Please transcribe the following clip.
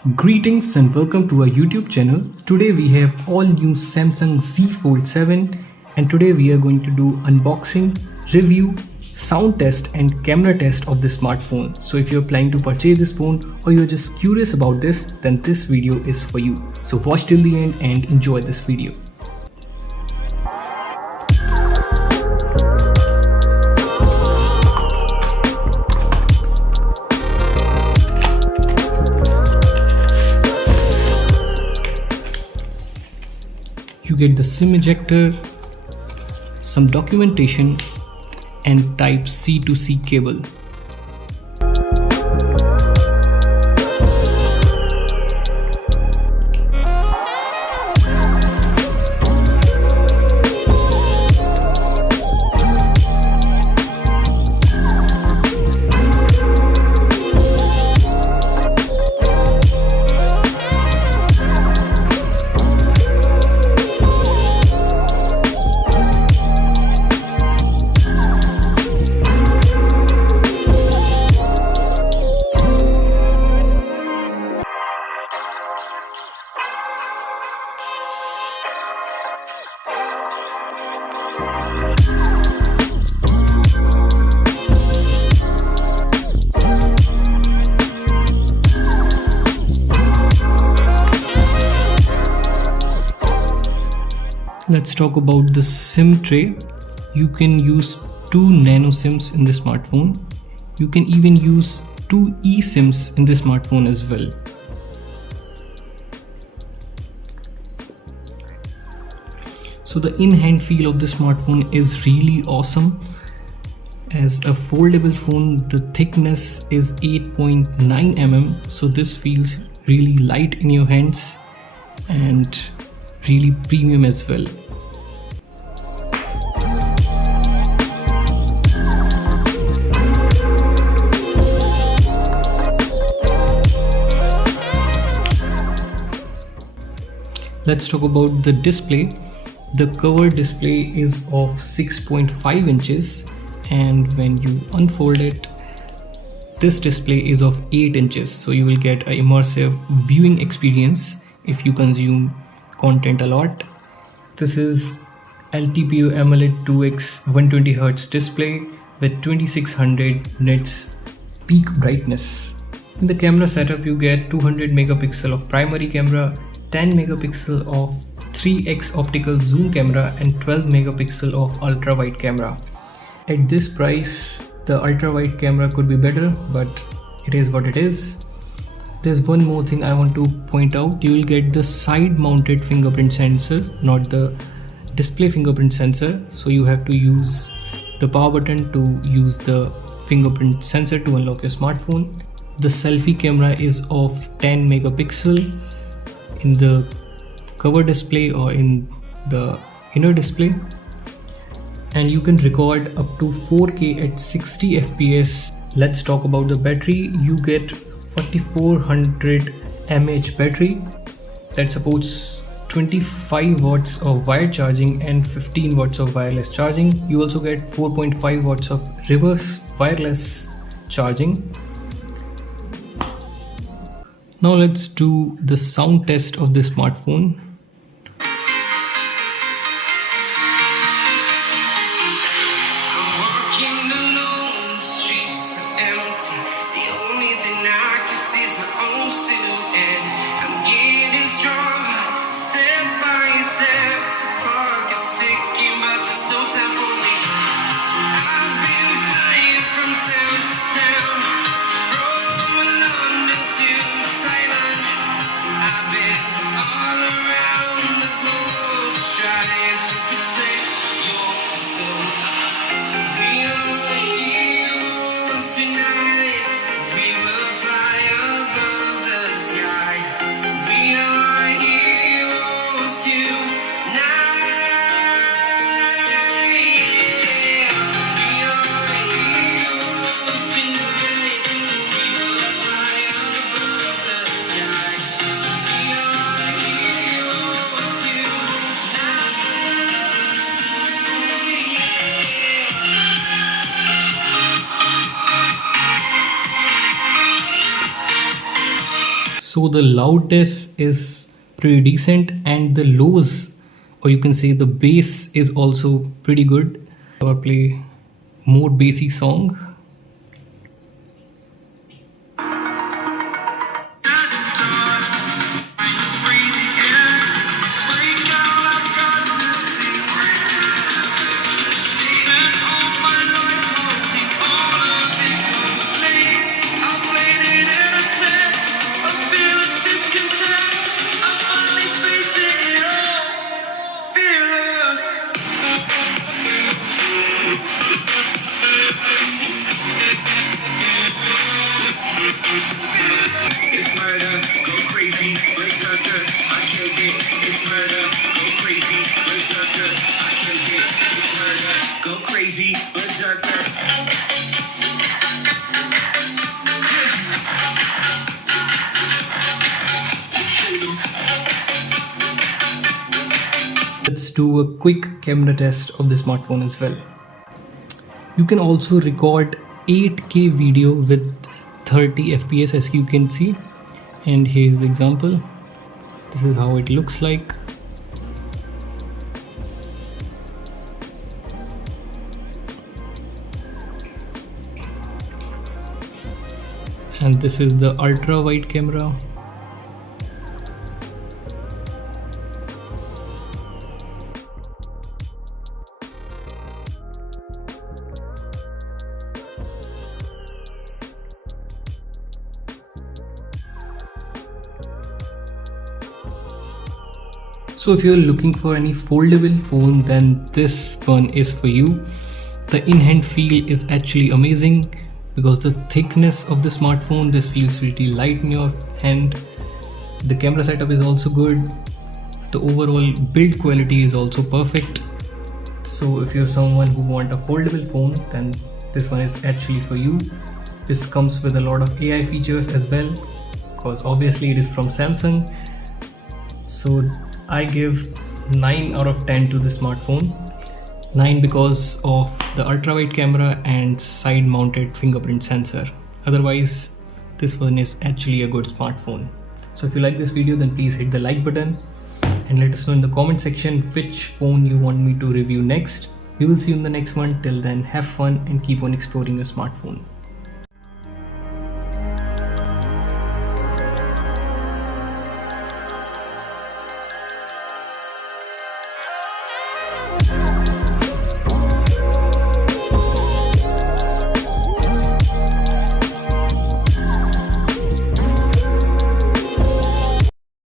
Greetings and welcome to our YouTube channel. Today we have all new Samsung Z Fold 7 and today we are going to do unboxing, review, sound test and camera test of this smartphone. So if you're planning to purchase this phone or you're just curious about this, then this video is for you. So watch till the end and enjoy this video. You get the SIM ejector, some documentation and type C to C cable. Let's talk about the SIM tray. You can use 2 nano SIMs in the smartphone. You can even use 2 eSIMs in the smartphone as well. So the in-hand feel of the smartphone is really awesome. As a foldable phone, the thickness is 8.9 mm, so this feels really light in your hands and really premium as well. Let's talk about the display. The cover display is of 6.5 inches and when you unfold it, this display is of 8 inches. So you will get an immersive viewing experience if you consume content a lot. This is LTPO AMOLED 2x 120Hz display with 2600 nits peak brightness. In the camera setup, you get 200 megapixel of primary camera, 10 megapixel of 3x optical zoom camera and 12 megapixel of ultra wide camera. At this price, the ultra wide camera could be better, but it is what it is. There's one more thing I want to point out. You will get the side mounted fingerprint sensor, not the display fingerprint sensor. So you have to use the power button to use the fingerprint sensor to unlock your smartphone. The selfie camera is of 10 megapixel in the cover display or in the inner display. And you can record up to 4K at 60 FPS. Let's talk about the battery. You get 4400 mAh battery that supports 25 watts of wired charging and 15 watts of wireless charging. You also get 4.5 watts of reverse wireless charging. Now let's do the sound test of the smartphone. All around So the loudness is pretty decent, and the lows, or you can say the bass, is also pretty good. I'll play more bassy song. It's murder, go crazy, berserker, I killed it. It's murder, go crazy, berserker, I killed it. It's murder, go crazy, berserker. Let's do a quick camera test of the smartphone as well. You can also record 8K video with 30 FPS, as you can see, and here's the example. This is how it looks like. And this is the ultra wide camera. So if you're looking for any foldable phone, then this one is for you. The in-hand feel is actually amazing because the thickness of the smartphone, this feels really light in your hand. The camera setup is also good. The overall build quality is also perfect. So if you're someone who want a foldable phone, then this one is actually for you. This comes with a lot of AI features as well, because obviously it is from Samsung. So I give 9 out of 10 to the smartphone. 9 because of the ultra wide camera and side mounted fingerprint sensor. Otherwise, this one is actually a good smartphone. So if you like this video, then please hit the like button and let us know in the comment section which phone you want me to review next. We will see you in the next one. Till then, have fun and keep on exploring your smartphone.